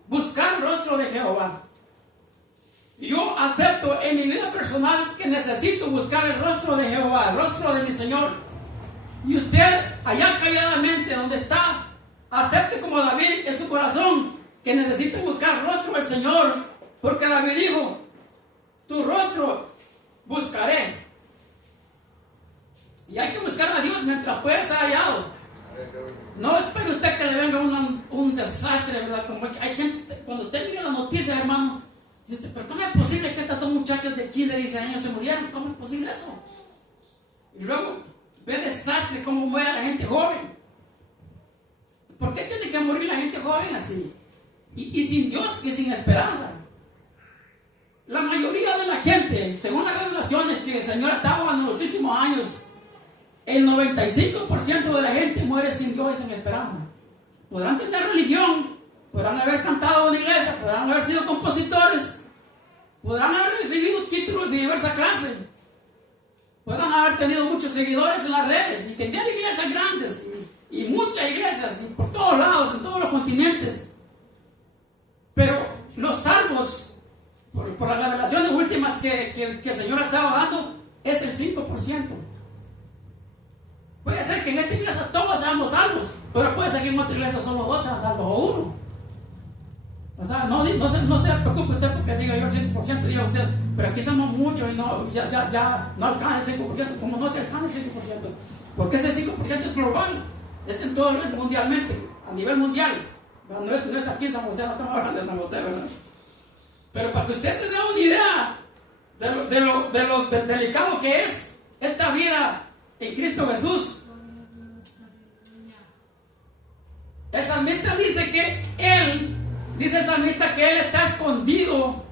buscar el rostro de Jehová. Yo acepto en mi vida personal que necesito buscar el rostro de Jehová, el rostro de mi Señor. Y usted, allá calladamente donde está, acepte como David en su corazón que necesita buscar el rostro del Señor, porque David dijo, tu rostro buscaré. Y hay que buscar a Dios mientras pueda estar hallado. No espere usted que le venga un desastre, ¿verdad? Como hay gente, cuando usted mira las noticias, hermano, dice, pero ¿cómo es posible que estas dos muchachas de 15, 16 años se murieron? ¿Cómo es posible eso? Y luego ve desastre, cómo muere la gente joven. ¿Por qué tiene que morir la gente joven así? Y sin Dios y sin esperanza. La mayoría de la gente, según las revelaciones que el Señor estaba dando en los últimos años, el 95% de la gente muere sin Dios y sin esperanza. Podrán tener religión, podrán haber cantado en la iglesia, podrán haber sido compositores, podrán haber recibido títulos de diversa clase, podrán haber tenido muchos seguidores en las redes y tener iglesias grandes y muchas iglesias y por todos lados, en todos los continentes. Pero los salvos, por las revelaciones últimas que el Señor estaba dando, es el 5%. Puede ser que en esta iglesia todos seamos salvos, pero puede ser que en otra iglesia solo 2 sean salvos o 1. O sea, no se preocupe usted porque diga yo el 5%, diga usted, pero aquí somos muchos y no, ya no alcanza el 5%, como no se alcanza el 5%, porque ese 5% es global, es en todo el mundo, mundialmente, a nivel mundial, no es aquí en San José, no estamos hablando de San José, ¿verdad? Pero para que usted se dé una idea de lo delicado que es esta vida en Cristo Jesús. El salmista dice que dice el salmista que él está escondido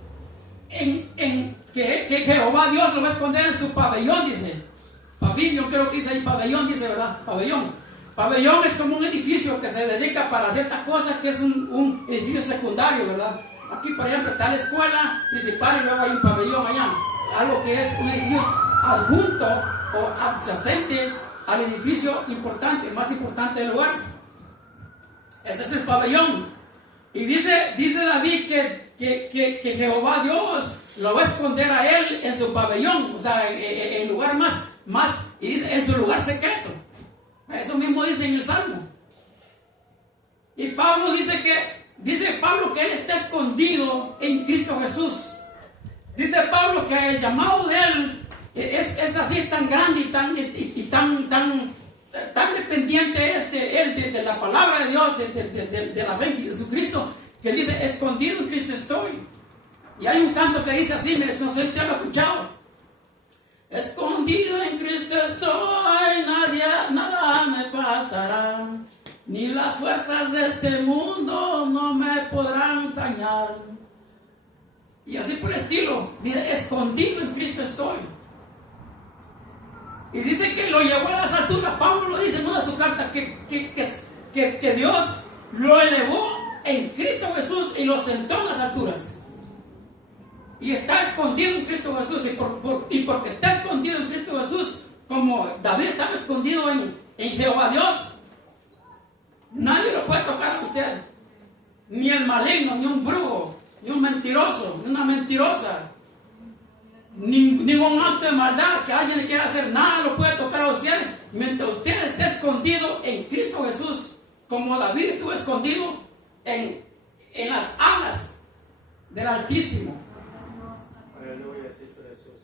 que Jehová Dios lo va a esconder en su pabellón, dice. Pabellón, creo que dice ahí pabellón, dice, ¿verdad? Pabellón. Pabellón es como un edificio que se dedica para ciertas cosas, que es un edificio secundario, ¿verdad? Aquí, por ejemplo, está la escuela principal y luego hay un pabellón allá. Algo que es un edificio adjunto o adyacente al edificio importante, más importante del lugar. Ese es el pabellón. Y dice David que Jehová Dios lo va a esconder a él en su pabellón, o sea, en el lugar más, y dice en su lugar secreto. Eso mismo dice en el Salmo. Y Pablo dice Pablo que él está escondido en Cristo Jesús. Dice Pablo que el llamado de él es así tan grande y tan dependiente él de la palabra de Dios, de la fe en Jesucristo, que dice, escondido en Cristo estoy. Y hay un canto que dice así, no sé si usted lo ha escuchado. Escondido en Cristo estoy, nada me faltará, ni las fuerzas de este mundo no me podrán dañar. Y así por el estilo, dice, escondido en Cristo estoy. Y dice que lo llevó a las alturas. Pablo lo dice en una de sus cartas, que Dios lo elevó en Cristo Jesús y lo sentó en las alturas. Y está escondido en Cristo Jesús. Y porque está escondido en Cristo Jesús, como David estaba escondido en Jehová Dios, nadie lo puede tocar a usted. Ni el maligno, ni un brujo, ni un mentiroso, ni una mentirosa, ningún acto de maldad que alguien le quiera hacer, nada lo puede tocar a usted mientras usted esté escondido en Cristo Jesús, como David estuvo escondido en las alas del Altísimo. Aleluya, Cristo Jesús.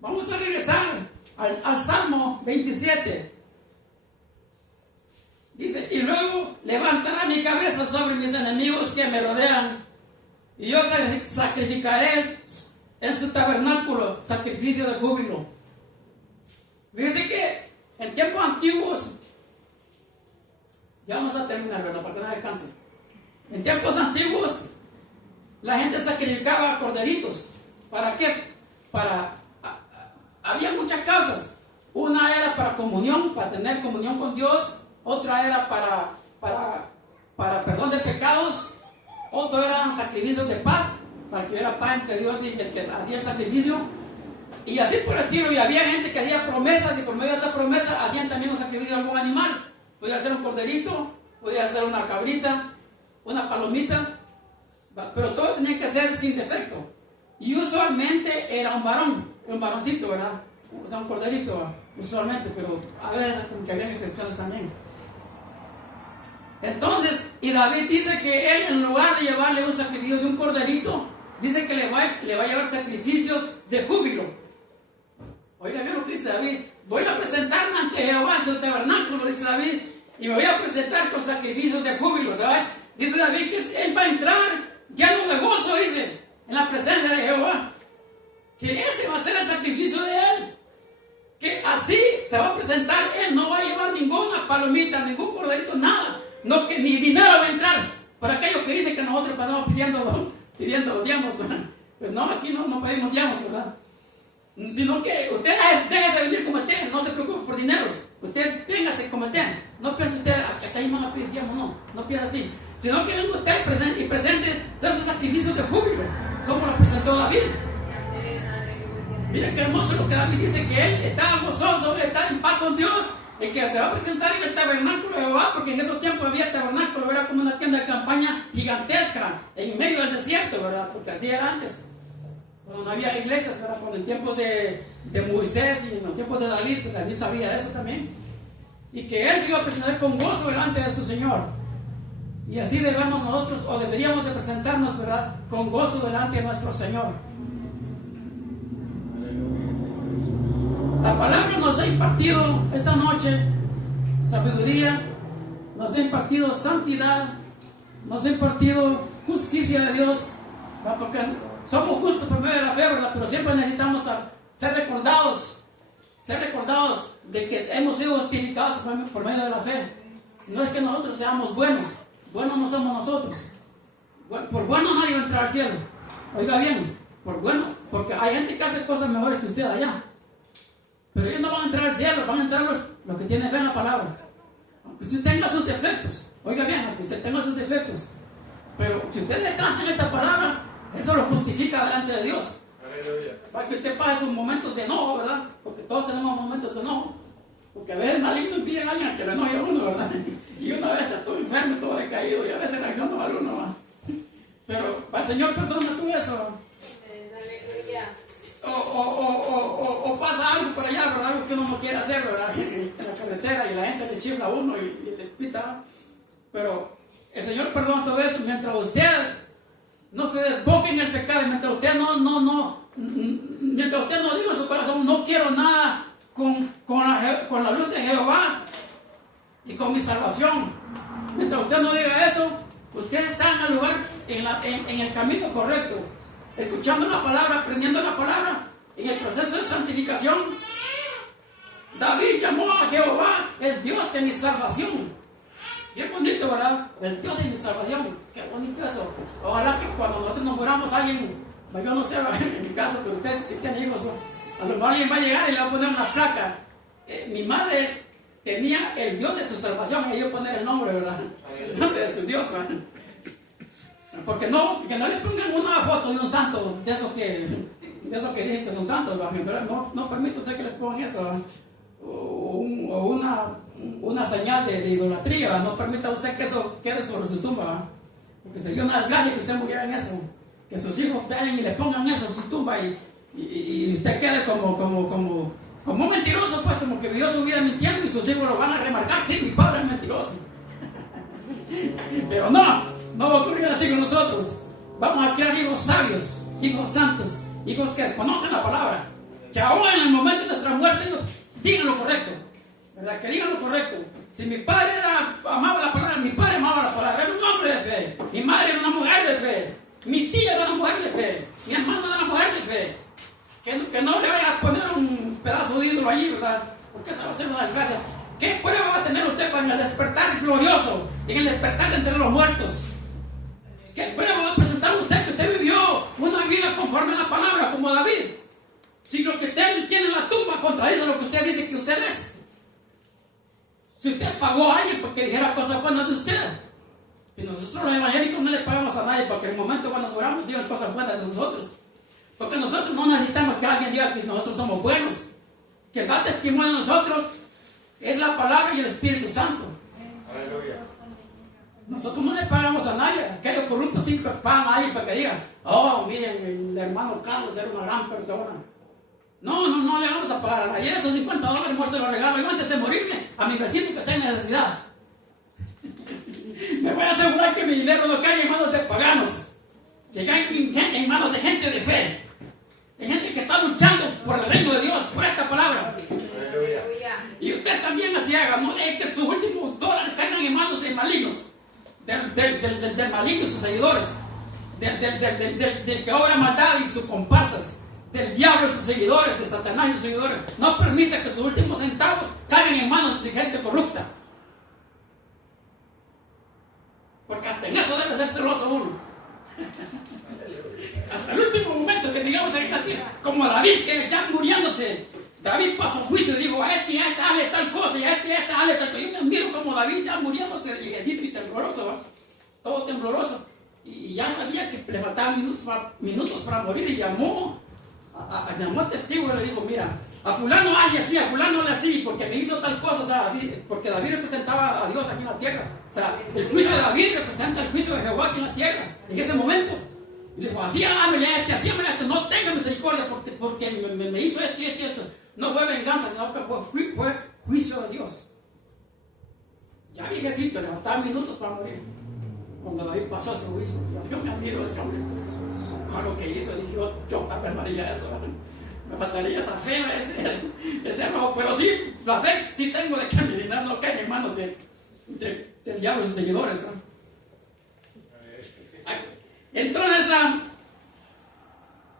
Vamos a regresar al Salmo 27. Dice, y luego levantará mi cabeza sobre mis enemigos que me rodean, y yo sacrificaré en su tabernáculo sacrificio de júbilo. Dice que en tiempos antiguos, ya vamos a terminar, ¿verdad? Para que no se canse. En tiempos antiguos, la gente sacrificaba corderitos. ¿Para qué? Había muchas causas. Una era para comunión, para tener comunión con Dios. Otra era para perdón de pecados. Otro eran sacrificios de paz, para que hubiera paz entre Dios y el que hacía el sacrificio. Y así por el estilo. Y había gente que hacía promesas, y por medio de esa promesa hacían también un sacrificio de algún animal. Podía ser un corderito, podía ser una cabrita, una palomita, pero todo tenía que ser sin defecto. Y usualmente era un varón, un varoncito, ¿verdad? O sea, un corderito, ¿verdad? Usualmente, pero a veces como que había excepciones también. Entonces, y David dice que él, en lugar de llevarle un sacrificio de un corderito, dice que le va a llevar sacrificios de júbilo. Oiga bien lo que dice David: voy a presentarme ante Jehová en su tabernáculo, dice David, y me voy a presentar con sacrificios de júbilo, ¿sabes? Dice David que él va a entrar lleno de gozo, dice, en la presencia de Jehová, que ese va a ser el sacrificio de él, que así se va a presentar. Él no va a llevar ninguna palomita, ningún corderito, nada, no, que ni dinero va a entrar. Para aquellos que dicen que nosotros pasamos pidiendo diezmos, pues no, aquí no pedimos diezmos, ¿verdad? Sino que usted déjese venir como esté, no se preocupe por dineros, usted véngase como esté, no piense usted que acá hay van a pedir diezmos, no piense así, sino que venga usted y presente esos sacrificios de júbilo, como lo presentó David. Miren qué hermoso lo que David dice, que él está gozoso, él está en paz con Dios, y que se va a presentar en el tabernáculo de Jehová, porque en esos tiempos había tabernáculo, era como una tienda de campaña gigantesca en medio del desierto, ¿verdad? Porque así era antes, cuando no había iglesias, ¿verdad? Cuando en tiempos de Moisés y en los tiempos de David, pues David sabía de eso también, y que él se iba a presentar con gozo delante de su Señor. Y así debemos nosotros, o deberíamos de presentarnos, ¿verdad?, con gozo delante de nuestro Señor. La palabra nos ha impartido esta noche sabiduría, nos ha impartido santidad, nos ha impartido justicia de Dios, ¿verdad? Porque somos justos por medio de la fe, ¿verdad? Pero siempre necesitamos ser recordados de que hemos sido justificados por medio de la fe. No es que nosotros seamos buenos no somos nosotros. Por bueno nadie va a entrar al cielo. Oiga bien, por bueno, porque hay gente que hace cosas mejores que usted allá, pero ellos no van a entrar al cielo, van a entrar los que tienen fe en la palabra. Aunque usted tenga sus defectos, oiga bien, aunque usted tenga sus defectos, pero si usted descansa en esta palabra, eso lo justifica delante de Dios. Aleluya. Para que usted pase sus momentos de enojo, ¿verdad? Porque todos tenemos momentos de enojo. Porque a veces el maligno impide a alguien a que lo enoje a uno, ¿verdad? Y una vez está todo enfermo, todo decaído, y a veces reacciona mal uno, ¿verdad? Pero para el Señor perdona tú eso. Aleluya. O pasa algo por allá, ¿verdad? Algo que uno no quiere hacer, ¿verdad? En la carretera y la gente le chifla a uno y le pita. Pero el Señor perdona todo eso mientras usted no se desboque en el pecado, mientras usted mientras usted no diga en su corazón, no quiero nada con la luz de Jehová y con mi salvación. Mientras usted no diga eso, usted está en el lugar, en el camino correcto, escuchando la palabra, aprendiendo la palabra, en el proceso de santificación. David llamó a Jehová el Dios de mi salvación. Bien bonito, ¿verdad? El Dios de mi salvación. Qué bonito eso. Ojalá que cuando nosotros nos muramos alguien, yo no sé, en mi caso, pero ustedes que tienen hijos, a lo mejor alguien va a llegar y le va a poner una placa. Mi madre tenía el Dios de su salvación, y yo poner el nombre, ¿verdad? El nombre de su Dios, ¿verdad? Porque no le pongan una foto de un santo, de esos que dicen que son santos, ¿verdad? No permite usted que le pongan eso, ¿verdad? O una señal de idolatría, ¿verdad? No permita usted que eso quede sobre su tumba, ¿verdad? Porque sería una desgracia que usted muriera en eso, que sus hijos vayan y le pongan eso en su tumba y usted quede como un mentiroso, pues, como que vivió su vida mintiendo y sus hijos lo van a remarcar. Sí, mi padre es mentiroso. Pero no va a ocurrir así con nosotros. Vamos a crear hijos sabios, hijos santos, hijos que conozcan la palabra, que ahora en el momento de nuestra muerte ellos digan lo correcto, ¿verdad? Que digan lo correcto. Si mi padre amaba la palabra, mi padre amaba la palabra, era un hombre de fe, mi madre era una mujer de fe, mi tía era una mujer de fe, mi hermano era una mujer de fe. Que no le vaya a poner un pedazo de ídolo allí, ¿verdad? Porque eso va a ser una desgracia. ¿Qué prueba va a tener usted con el despertar glorioso, en el despertar de entre los muertos? ¿Qué prueba va a presentar usted que usted vivió una vida conforme a la palabra, como David? Si lo que usted tiene en la tumba contradice lo que usted dice que usted es. Si usted pagó a alguien porque dijera cosas buenas de usted. Y nosotros los evangélicos no le pagamos a nadie para que en el momento cuando muramos digan cosas buenas de nosotros. Porque nosotros no necesitamos que alguien diga que nosotros somos buenos. Que da testimonio de nosotros es la palabra y el Espíritu Santo. Aleluya. Nosotros no le pagamos a nadie. Aquellos corruptos siempre pagan a alguien para que digan, oh, miren, el hermano Carlos era una gran persona. No le vamos a pagar a nadie. Esos $50 mejor se los regalo yo antes de morirme a mi vecino que está en necesidad. Me voy a asegurar que mi dinero no caiga en manos de paganos, que caiga en manos de gente de fe, de gente que está luchando por el reino de Dios, por esta palabra. Aleluya. Y usted también así haga, no es que sus últimos dólares caigan en manos de malignos, del maligno y sus seguidores, del que obra maldad y sus comparsas, del diablo y sus seguidores, de Satanás y sus seguidores. No permita que sus últimos centavos caigan en manos de gente corrupta. Porque hasta en eso debe ser celoso uno. Hasta el último momento que digamos en la tierra, como David, que ya muriéndose, David pasó juicio y dijo, a este y a esta hazle tal cosa, y a este y a esta hazle tal cosa. Yo me miro como David ya muriéndose, viejecito y tembloroso, ¿va? Todo tembloroso. Y ya sabía que le faltaban minutos para morir y llamó a testigo y le dijo, mira, a fulano hazle así, a fulano hazle así, porque me hizo tal cosa, o sea, así, porque David representaba a Dios aquí en la tierra. O sea, el juicio de David representa el juicio de Jehová aquí en la tierra, en ese momento. Y le dijo, así hámele a este, así hámele a este, no tenga misericordia porque me hizo esto y esto y esto. No fue venganza, sino que fue juicio de Dios. Ya viejecito, le faltaban minutos para morir. Cuando David pasó ese juicio, yo me admiro de ese hombre. Con lo que hizo, dije, yo tal vez no haría eso. Me faltaría esa fe, ese rojo. Pero sí, la fe sí tengo de que mi dinero no caiga en manos del diablo y sus seguidores. Entonces,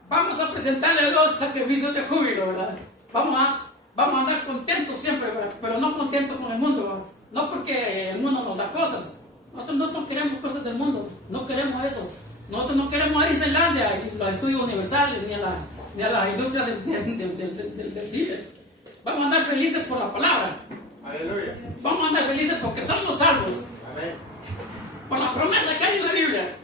vamos a presentarle dos sacrificios de júbilo, ¿verdad? Vamos a andar contentos siempre, ¿verdad? Pero no contentos con el mundo, ¿verdad? No porque el mundo nos da cosas. Nosotros no queremos cosas del mundo, no queremos eso. Nosotros no queremos a Islandia y los estudios universales, ni a la industria del cine. Vamos a andar felices por la palabra. Aleluya. Vamos a andar felices porque somos salvos. Amén. Por la promesa que hay en la Biblia.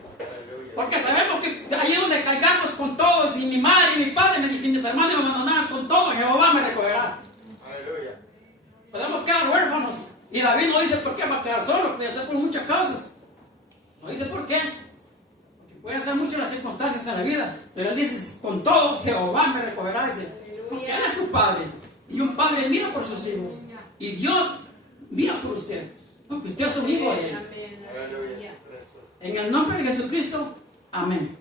Porque sabemos que allí donde caigamos con todos, y mi madre y mi padre me dicen, mis hermanos me abandonaron con todo, Jehová me recogerá. Aleluya. Podemos quedar huérfanos. Y David no dice por qué va a quedar solo, puede ser por muchas causas. No dice por qué. Porque pueden ser muchas las circunstancias en la vida. Pero él dice, con todo, Jehová me recogerá. Dice, Porque Él es su Padre. Y un padre mira por sus hijos. Y Dios mira por usted. Porque usted es un hijo de Él. Aleluya. En el nombre de Jesucristo. Amén.